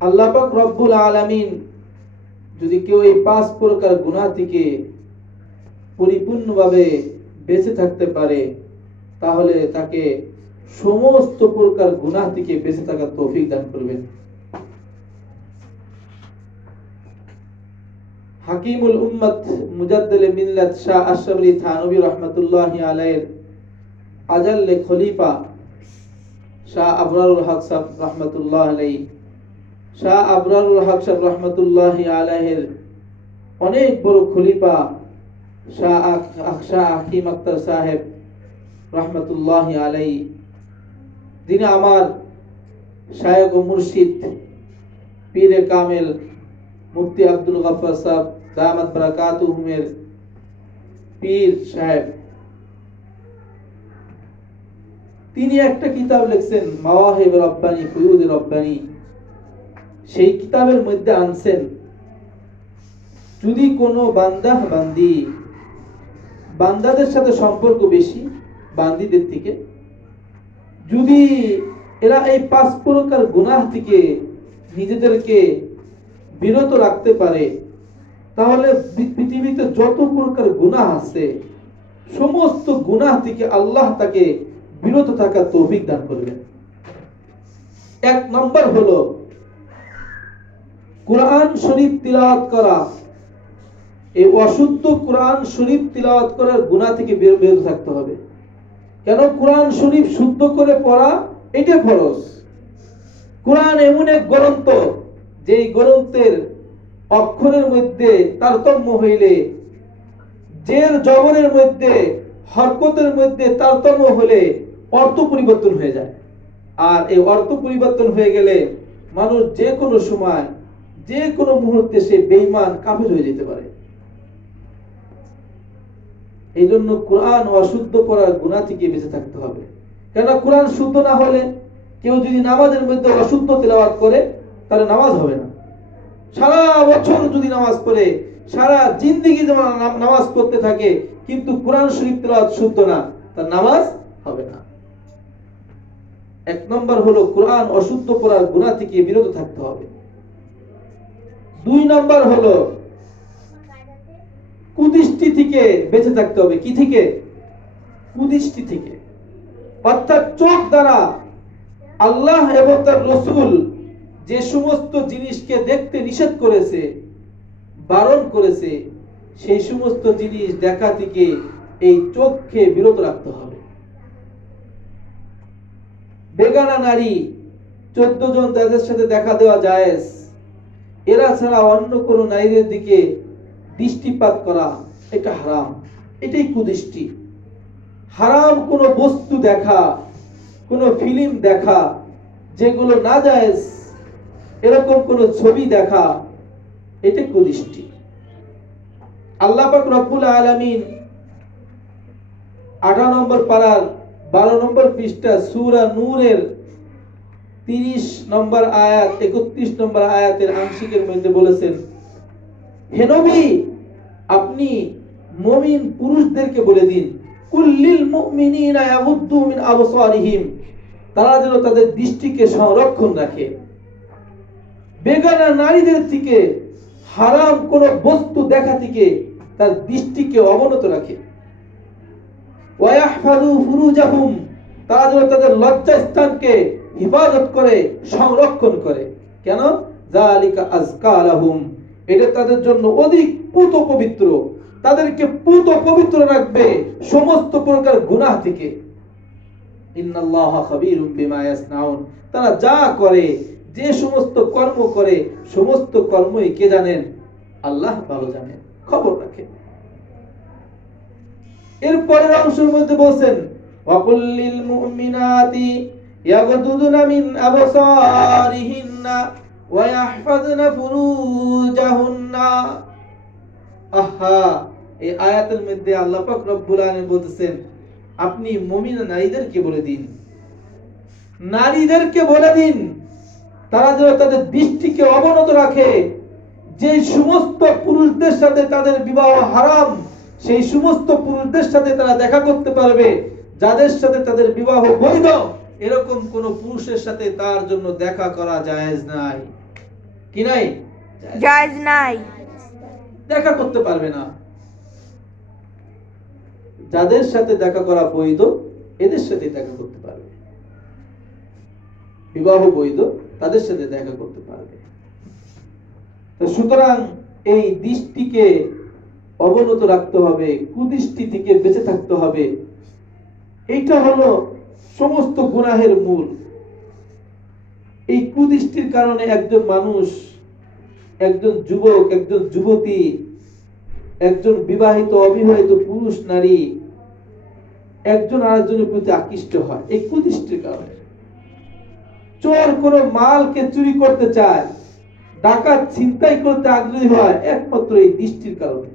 আল্লাহ পাক রব্বুল আলামিন যদি কেউ এই 5 প্রকার গুনাহ থেকে পরিপূর্ণভাবে বেঁচে থাকতে পারে তাহলে তাকে সমস্ত প্রকার গুনাহ থেকে বেঁচে থাকার তৌফিক দান করবেন। হাকিমুল উম্মত মুজাদ্দিল মিল্লাত শাহ আশরাফ আলী থানভী রাহমাতুল্লাহি আলাইহির আজাল্লে খলিফা শাহ আবরারুল হক সাহেব রাহমাতুল্লাহি আলাইহি, শাহ আবরারুল হক সাহেব রাহমাতুল্লাহি আলাইহির অনেক বড় খলিফা শাহ হাকিম আক্তার সাহেব রাহমাতুল্লাহি আলাইহি, যিনি আমার শায়খ ও মুর্শিদ পীরে কামেল মুফতি আব্দুল গফফার সাহেব দামাত বারাকাতুহুমের পীর সাহেব, তিনি একটা কিতাব লিখছেন মাওয়াহিব রব্বানী ফুয়ুদ রব্বানী। সেই কিতাবের মধ্যে আনছেন যদি কোনো বান্দাদের সাথে সম্পর্ক বেশি বান্দীদের থেকে, যদি এরা এই 5 প্রকার গুনাহ থেকে নিজেদেরকে বিরত রাখতে পারে তাহলে পৃথিবীতে যত প্রকার গুনাহ আছে সমস্ত গুনাহ থেকে আল্লাহ তাকে বিরত থাকার তৌফিক দান করবেন। 1 নম্বর হলো কোরআন শরীফ তিলাওয়াত করা। এই অশুদ্ধ কোরআন শরীফ তিলাওয়াত করার গুনাহ থেকে বিরত থাকতে হবে। কেন? কোরআন শরীফ শুদ্ধ করে পড়া এটা ফরজ। কোরআন এমন এক গ্রন্থ যেই গ্রন্থের অক্ষরের মধ্যে তারতম্য হইলে, জের জবরের মধ্যে হরকতের মধ্যে তারতম্য হলে অর্থ পরিবর্তন হয়ে যায়। আর এই অর্থ পরিবর্তন হয়ে গেলে মানুষ যে কোনো সময় যে কোনো মুহূর্তে সে বেঈমান কাফের হয়ে যেতে পারে। এই জন্য কোরআন অশুদ্ধ পড়ার গুনাহ থেকে বেঁচে থাকতে হবে। কেন? কোরআন শুদ্ধ না হলে কেউ যদি নামাজের মধ্যে অশুদ্ধ তেলাওয়াত করে তাহলে নামাজ হবে না। সারা বছর যদি নামাজ পড়ে, সারা জিন্দেগি যেমন নামাজ পড়তে থাকে কিন্তু কোরআন শরীফ তেলাওয়াত শুদ্ধ না, তার নামাজ হবে না। 1 নম্বর হলো কোরআন অশুদ্ধ পড়ার গুনাহ থেকে বিরত থাকতে হবে। 2 নম্বর হলো কুদৃষ্টি থেকে বেঁচে থাকতে হবে। কি থেকে? কুদৃষ্টি থেকে। অর্থাৎ চোখ দ্বারা আল্লাহ এবং তার রাসূল যে সমস্ত জিনিসকে দেখতে নিষেধ করেছে, বারণ করেছে, সেই সমস্ত জিনিস দেখা থেকে এই চোখকে বিরত রাখতে হবে। বেগানা নারী 14 জন তাদের সাথে দেখা দেওয়া জায়েজ, এরা ছাড়া অন্য কোন নারীদের দিকে দৃষ্টিপাত করা এটা হারাম, এটাই কুদৃষ্টি। হারাম কোন বস্তু দেখা, কোন ফিল্ম দেখা যেগুলো না জায়েজ, এরকম কোন ছবি দেখা, এটা কুদৃষ্টি। আল্লাহ পাক রব্বুল আলামিন 18 নম্বর পারার 12 নম্বর পৃষ্ঠা সূরা নূরের 30 নম্বর আয়াত 31 নম্বর আয়াতের আংশিকের মধ্যে বলেছেন, হে নবী আপনি মুমিন পুরুষদেরকে বলে দিন, কুল্লিল মুমিনিনা ইয়াগুদ্দু মিন আবসারিহিম, তারা যেন তাদের দৃষ্টিকে সংরক্ষণ রাখে, বেগানা নারীদের থেকে, হারাম কোন বস্তু দেখা থেকে তার দৃষ্টিকে অবনত রাখে। ওয়া ইয়াহফাযু ফুরুজাহুম, তারা যেন তাদের লজ্জাস্থানকে হিফাজত করে, সংরক্ষণ করে। কেন? যালিকা আযকা লাহুম, এটা তাদের জন্য অধিক পুত পবিত্র, তাদেরকে পুত পবিত্র রাখবে সমস্ত প্রকার গুনাহ থেকে। ইন্নাল্লাহা খাবীরুম বিমা ইয়াসনাউন, তারা যা করে, যে সমস্ত কর্ম করে, সমস্ত কর্মই কে জানেন? আল্লাহ ভালো জানেন, খবর রাখেন। এর পরের অংশের মধ্যে বলেন, ওয়া কুল্লিল মুমিনাতি ইয়াগদুদুনা মিন আবসারিহিন্না ওয়া ইয়াহফাযনা ফুরুজাহুন্না। আহা, এই আয়াতের মধ্যে আল্লাহ পাক রব্বুল আলামিন বলতেছেন আপনি মুমিন নারীদেরকে বলে দিন, নারীদেরকে বলে দিন তারা যেন তাদের দৃষ্টিকে অবনত রাখে, যে সমস্ত পুরুষদের সাথে তাদের বিবাহ হারাম সেই সমস্ত পুরুষদের সাথে তারা দেখা করতে পারবে, যাদের সাথে তাদের বিবাহ বৈধ এরকম কোন পুরুষের সাথে তার জন্য দেখা করা জায়েজ নাই। কি নাই? জায়েজ নাই। দেখা করতে পারবে না। যাদের সাথে দেখা করা বৈধ এদের সাথে দেখা করতে পারবে, বিবাহ বৈধ তাদের সাথে দেখা করতে পারবে। তো সুতরাং এই দৃষ্টিকে অবনত রাখতে হবে, কুদৃষ্টি থেকে বেঁচে থাকতে হবে। এইটা হলো সমস্ত গুনাহের মূল। এই কুদৃষ্টির কারণে একজন মানুষ, একজন যুবক, একজন যুবতী, একজন বিবাহিত অবিবাহিত পুরুষ নারী একজন আরেকজনের প্রতি আকৃষ্ট হয় এই কুদৃষ্টির কারণে। চোর কোনো মালকে চুরি করতে চায়, ডাকাত ছিনতাই করতে আগ্রহী হয় একমাত্র এই দৃষ্টির কারণে।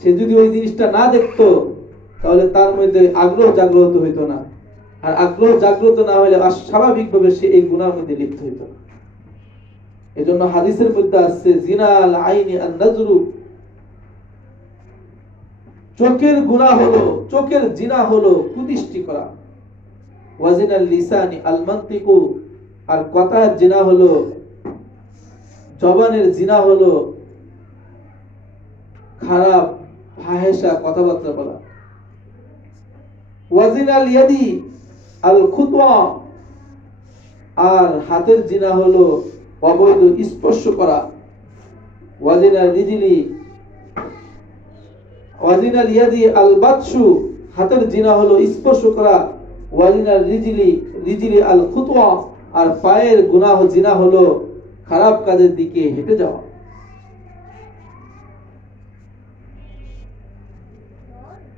সে যদি ওই জিনিসটা না দেখতো তাহলে তার মধ্যে আগ্রহ জাগ্রত হইতো না, আর আগ্রহ জাগ্রত না হলে স্বাভাবিকভাবে সে এই গুনার মধ্যে লিপ্ত হইতো না। এজন্য হাদিসের মধ্যে আছে জিনাল আইনি আন নাজরু, চোখের গুনাহ হলো, চোখের জিনা হলো কুদৃষ্টি করা। ওয়াজিনাল লিসানি আল মানতিকু, আর কথার জিনা হলো, জবানের জিনা হলো খারাপ ফাহেসা কথাবার্তা বলা। ওয়াজিনাল ইয়াদি আল খুতওয়া, আর হাতের জিনা হলো অবৈধ স্পর্শ করা। ওয়াজিনাল রিজলি, ওয়াজিনাল ইয়াদি আল বাতশু, হাতের জিনা হলো স্পর্শ করা। ওয়াজিনাল রিজলি আল খুতওয়া, আর পায়ের গুনাহ জিনা হলো খারাপ কাজের দিকে হেঁটে যাওয়া।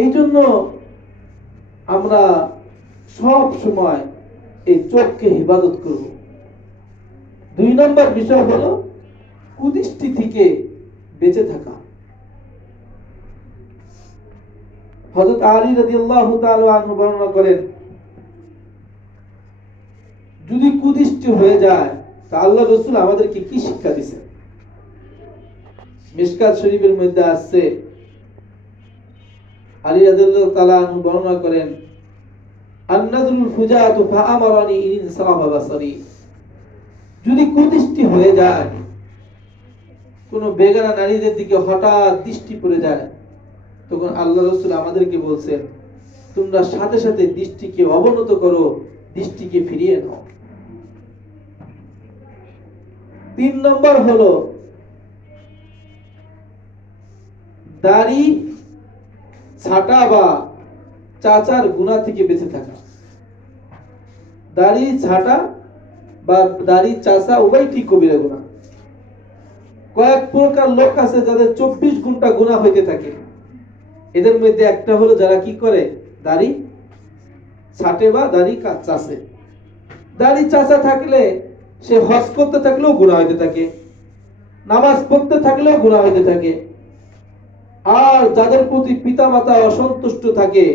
এই জন্য আমরা সব সময় এই চোখকে হিফাজত করব। 2 নম্বর বিষয় হলো কুদৃষ্টি থেকে বেঁচে থাকা। হযরত আলী রাদিয়াল্লাহু তাআলা আনহু বর্ণনা করেন, যদি কুদৃষ্টি হয়ে যায় তা আল্লাহ রাসূল আমাদেরকে কি শিক্ষা দিয়েছেন? মিশকাত শরীফের মধ্যে আছে, আলী রাদিয়াল্লাহু তাআলা আনহু বর্ণনা করেন, আন-নাযরুল ফুজাতু ফাআমারানি ইন সারাফা বাসারি, যদি কুদৃষ্টি হয়ে যায়, কোন বেগানা নারীদের দিকে হঠাৎ দৃষ্টি পড়ে যায়, তখন আল্লাহ রাসূল আমাদেরকে বলছেন তোমরা সাথে সাথে দৃষ্টিকে অবনত করো, দৃষ্টিকে ফিরিয়ে নাও। 3 নম্বর হলো দাড়ি ছাটা বা চাচার গুনাহ থেকে বেঁচে থাকা। দাড়ি ছাটা বা দাড়ি চাচা উভয়টি কবিরা গুনাহ। কয়েক প্রকার লোক আছে যাদের 24 ঘন্টা গুনাহ হইতে থাকে। এদের মধ্যে একটা হলো যারা কি করে, দাড়ি ছাটে বা দাড়ি চাচে। দাড়ি চাচা থাকলে সে হজ করতে থাকলেও গুনাহ হইতে থাকে, নামাজ পড়তে থাকলেও গুনাহ হইতে থাকে। আর যাদের প্রতি পিতামাতা অসন্তুষ্ট থাকে,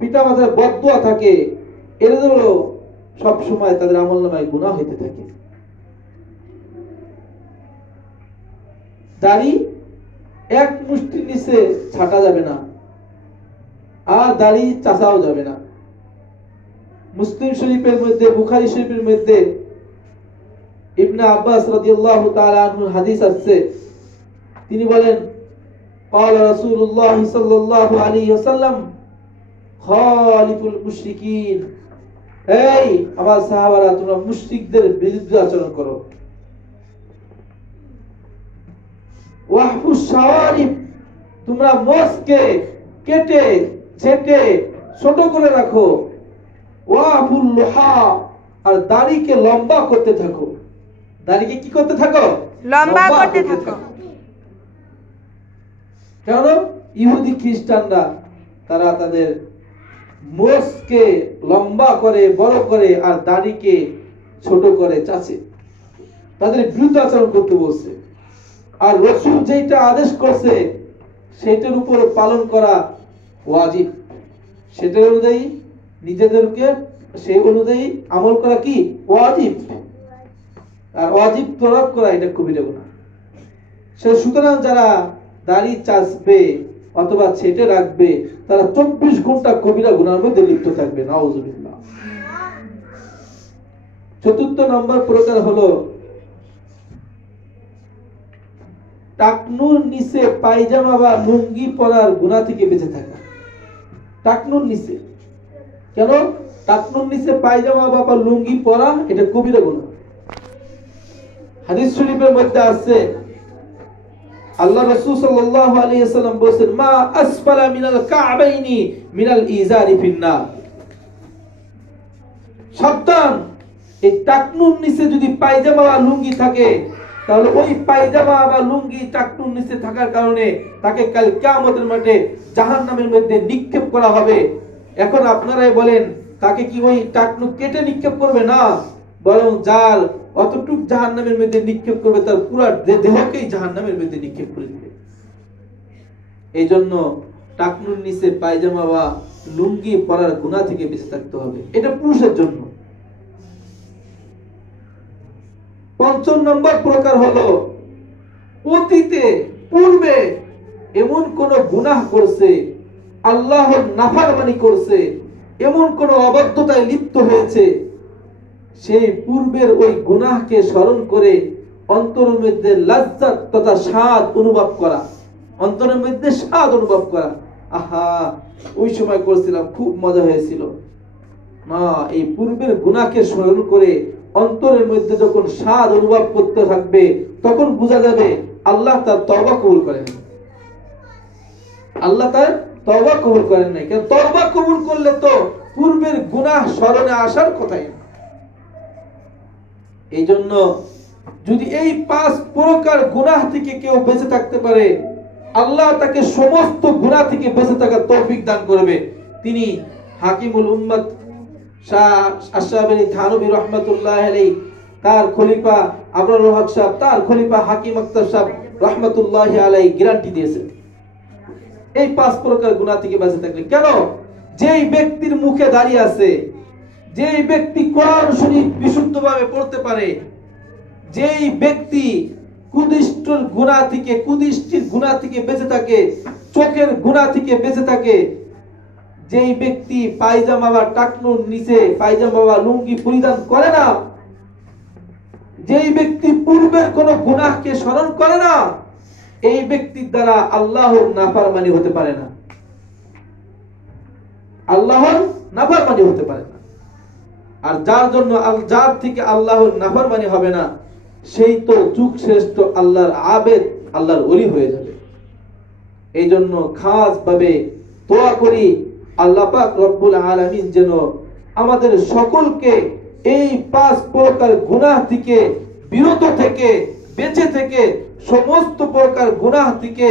পিতামাতার বদদুয়া থাকে, এদেরও সব সময় তাদের আমলনামায় গুনাহ হইতে থাকে। দাড়ি এক মুষ্টির নিচে ছাটা যাবে না, আর দাড়ি চাচাও যাবে না। মুসলিম শরীফের মধ্যে, বুখারী শরীফের মধ্যে ইবনে আব্বাস রাদিয়াল্লাহু তাআলা আনহু হাদিস আছে, তিনি বলেন قال رسول الله صلى الله عليه وسلم خالف المشركين, এই আমার সাহাবারা তোমরা মুশরিকদের বিরুদ্ধে আচরণ করো। ওয়াহফুশ শাওয়ারিব, তোমরা মোষকে কেটে ছেটে ছোট করে রাখো। ওয়াফুল লুহা, আর দাড়িকে লম্বা করতে থাকো। দাড়িকে কি করতে থাকো? লম্বা করতে থাকো। কেন? ইহুদি খ্রিস্টানরা তারা তাদের মোষকে লম্বা করে, বড় করে, আর দাড়িকে ছোট করে চাচে। তাদের বিরুদ্ধে আচরণ করতে বলছে। আর রাসূল যেটা আদেশ করছে সেটার উপর পালন করা ওয়াজিব। সেটার অনুযায়ী নিজেদেরকে সেই অনুযায়ী আমল করা কি ওয়াজিব। আর ওয়াজিব তরক করা এটা কবিরা গুনাহ। সুতরাং যারা দাড়ি চাচবে অথবা ছেটে রাখবে তারা 24 ঘন্টা কবিরা গুনাহের মধ্যে লিপ্ত থাকবে, নাউযুবিল্লাহ। 4 নম্বর প্রকার হলো টাকনুর নিচে পায়জামা বা লুঙ্গি পরার গুনাহ থেকে বেঁচে থাকা। টাকনুর নিচে, কেন? টাকনুর নিচে পায়জামা বা লুঙ্গি পরা এটা কবিরা গুনাহ। হাদিস শরীফের মধ্যে আছে, আল্লাহ রাসূল সাল্লাল্লাহু আলাইহি ওয়াসাল্লাম বলেছেন, মা আসফালা মিনাল কা'বাইনি মিনাল ইজারি ফিন্নার। সাবধান, এই টাকনুর নিচে যদি পায়জামা বা লুঙ্গি থাকে, তাহলে ওই পায়জামা বা লুঙ্গি টাকনুর নিচে থাকার কারণে তাকে কাল কিয়ামতের মাঠে জাহান্নামের মধ্যে নিক্ষেপ করা হবে। এখন আপনারাই বলেন, তাকে কি ওই টাকনু কেটে নিক্ষেপ করবে? না, বরং যার অতটুক জাহান্নামের মধ্যে নিক্ষেপ করবে, তার পুরো দেহকেই জাহান্নামের মধ্যে নিক্ষেপ করে দিবে। এই জন্য টাকনুর নিচে পায়জামা বা লুঙ্গি পরার গুনাহ থেকে বেঁচে থাকতে হবে। এটা পুরুষের জন্য। ৫ম নম্বর প্রকার হলো, অতীতে পূর্বে এমন কোন গুনাহ করছে, আল্লাহর নাফরমানি করছে, এমন কোন অবাধ্যতায় লিপ্ত হয়েছে, সেই পূর্বের ওই গুনাহকে স্মরণ করে অন্তরের মধ্যে লজ্জা তথা স্বাদ অনুভব করা, অন্তরের মধ্যে স্বাদ অনুভব করা, আহা ওই সময় করছিলাম, খুব মজা হয়েছিল। না, এই পূর্বের গুনাহকে স্মরণ করে অন্তরের মধ্যে যখন স্বাদ অনুভব করতে থাকবে, তখন বোঝা যাবে আল্লাহ তার তওবা কবুল করেন। আল্লাহ তার তওবা কবুল করেন নাই। কারণ তওবা কবুল করলে তো পূর্বের গুনাহ স্মরণে আসার কথাই না। এই জন্য যদি এই 5 প্রকার গুনাহ থেকে কেউ বেঁচে থাকতে পারে, আল্লাহ তাকে সমস্ত গুনাহ থেকে বেঁচে থাকার তৌফিক দান করবে। তিনি হাকিমুল উম্মত শাহ আশরাফ-ই থানভী রাহমাতুল্লাহ আলাইহি, তার খলিফা আবরারুল হক সাহেব, তার খলিফা হাকিম আখতার সাহেব রাহমাতুল্লাহ আলাইহি গ্যারান্টি দিয়েছেন এই 5 প্রকার গুনাহ থেকে বেঁচে থাকলে। কেন? যেই ব্যক্তির মুখে দাঁড়িয়ে আছে, যেই ব্যক্তি কোরআন শরীফ বিশুদ্ধভাবে পড়তে পারে, যেই ব্যক্তি কুদৃষ্টির গুনাহ থেকে বেঁচে থাকে, চোখের গুনাহ থেকে বেঁচে থাকে, যেই ব্যক্তি পায়জামা বা টাকনুর নিচে পায়জামা বা লুঙ্গি পরিধান করে না, যেই ব্যক্তি পূর্বের কোন গুনাহকে স্মরণ করে না, এই ব্যক্তির দ্বারা আল্লাহর নাফরমানি হতে পারে না, আল্লাহর নাফরমানি হতে পারে না। আর যার থেকে আল্লাহর নাফরমানি হবে না, সেই তো যুগ শ্রেষ্ঠ আল্লাহর আবেদ, আল্লাহর ওলি হয়ে যাবে। এই জন্য খাস ভাবে দোয়া করি, আল্লাহ পাক রব্বুল আলামিন যেন আমাদের সকলকে এই 5 প্রকার গুনাহ থেকে বিরত থেকে, বেঁচে থেকে, সমস্ত প্রকার গুনাহ থেকে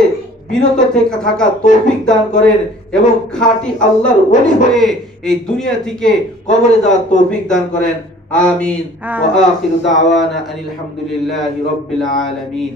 বিরত থেকে থাকা তৌফিক দান করেন, এবং খাঁটি আল্লাহর ওলি হয়ে এই দুনিয়া থেকে কবরে যাওয়ার তৌফিক দান করেন। আমিন। ওয়া আখিরু দাওয়ানা আনিল হামদুলিল্লাহি রাব্বিল আলামিন।